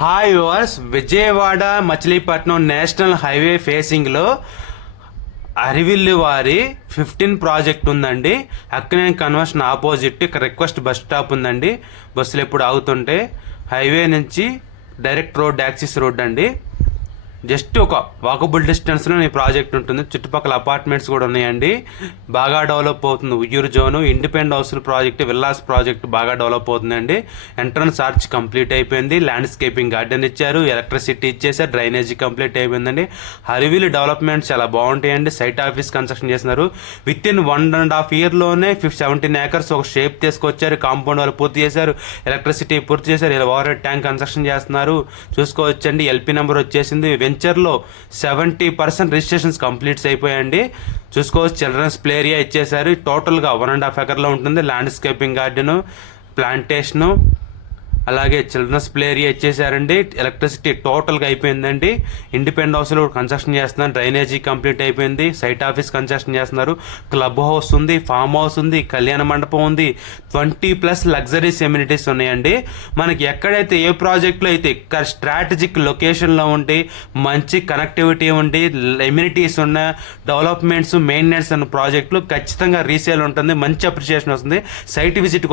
Hi viewers, Vijayawada Machilipatnam national highway ఫేసింగ్లో అరివిల్లి వారి 15 project ఉందండి. అక్కినేని కన్వర్షన్ ఆపోజిట్ ఇక్కడ రిక్వెస్ట్ బస్ స్టాప్ ఉందండి. బస్సులు ఎప్పుడు ఆగుతుంటే హైవే నుంచి డైరెక్ట్ రోడ్, యాక్సిస్ రోడ్ అండి. జస్ట్ ఒక వాకబుల్ డిస్టెన్స్లో ఈ ప్రాజెక్ట్ ఉంటుంది. చుట్టుపక్కల అపార్ట్మెంట్స్ కూడా ఉన్నాయండి. బాగా డెవలప్ అవుతుంది. ఉయ్యూరు జోను, ఇండిపెండెంట్ హౌస్ల ప్రాజెక్ట్, విల్లాస్ ప్రాజెక్ట్ బాగా డెవలప్ అవుతుందండి. ఎంట్రన్స్ ఆర్చ్ కంప్లీట్ అయిపోయింది. ల్యాండ్స్కేపింగ్ గార్డెన్ ఇచ్చారు, ఎలక్ట్రిసిటీ ఇచ్చేసారు, డ్రైనేజీ కంప్లీట్ అయిపోయిందండి. అరివిలి డెవలప్మెంట్స్ చాలా బాగుంటాయండి. సైట్ ఆఫీస్ కన్స్ట్రక్షన్ చేస్తున్నారు. విత్ ఇన్ 1.5 yearలోనే 17 acres ఒక షేప్ తీసుకొచ్చారు. కాంపౌండ్ వాళ్ళు పూర్తి చేశారు, ఎలక్ట్రిసిటీ పూర్తి చేశారు, ఓవర్ హెడ్ ట్యాంక్ కన్స్ట్రక్షన్ చేస్తున్నారు. చూసుకోవచ్చండి. ఎల్పీ నెంబర్ వచ్చేసింది. వెంచర్లో 70% రిజిస్ట్రేషన్స్ కంప్లీట్స్ అయిపోయాయండి. చూసుకోవచ్చు. చిల్డ్రన్స్ ప్లే ఏరియా ఇచ్చేసారు. టోటల్గా 1.5 acre ఉంటుంది. ల్యాండ్స్కేపింగ్ గార్డెను, ప్లాంటేషను, అలాగే చిల్డ్రన్స్ ప్లే ఏరియా ఇచ్చేసారండి. ఎలక్ట్రిసిటీ టోటల్గా అయిపోయిందండి. ఇండిపెండెంట్ హౌస్లో కన్స్ట్రక్షన్ చేస్తున్నారు. డ్రైనేజీ కంప్లీట్ అయిపోయింది. సైట్ ఆఫీస్ కన్స్ట్రక్షన్ చేస్తున్నారు. క్లబ్ హౌస్ ఉంది, ఫామ్ హౌస్ ఉంది, కళ్యాణ మండపం ఉంది. 20+ లగ్జరీస్ ఎమ్యూనిటీస్ ఉన్నాయండి. మనకి ఎక్కడైతే ఏ ప్రాజెక్ట్లో అయితే స్ట్రాటజిక్ లొకేషన్లో ఉండి మంచి కనెక్టివిటీ ఉండి ఎమ్యూనిటీస్ ఉన్న డెవలప్మెంట్స్, మెయింటెనెన్స్ అన్న ప్రాజెక్టులు ఖచ్చితంగా రీసేల్ ఉంటుంది. మంచి అప్రిషియేషన్ వస్తుంది. Site visit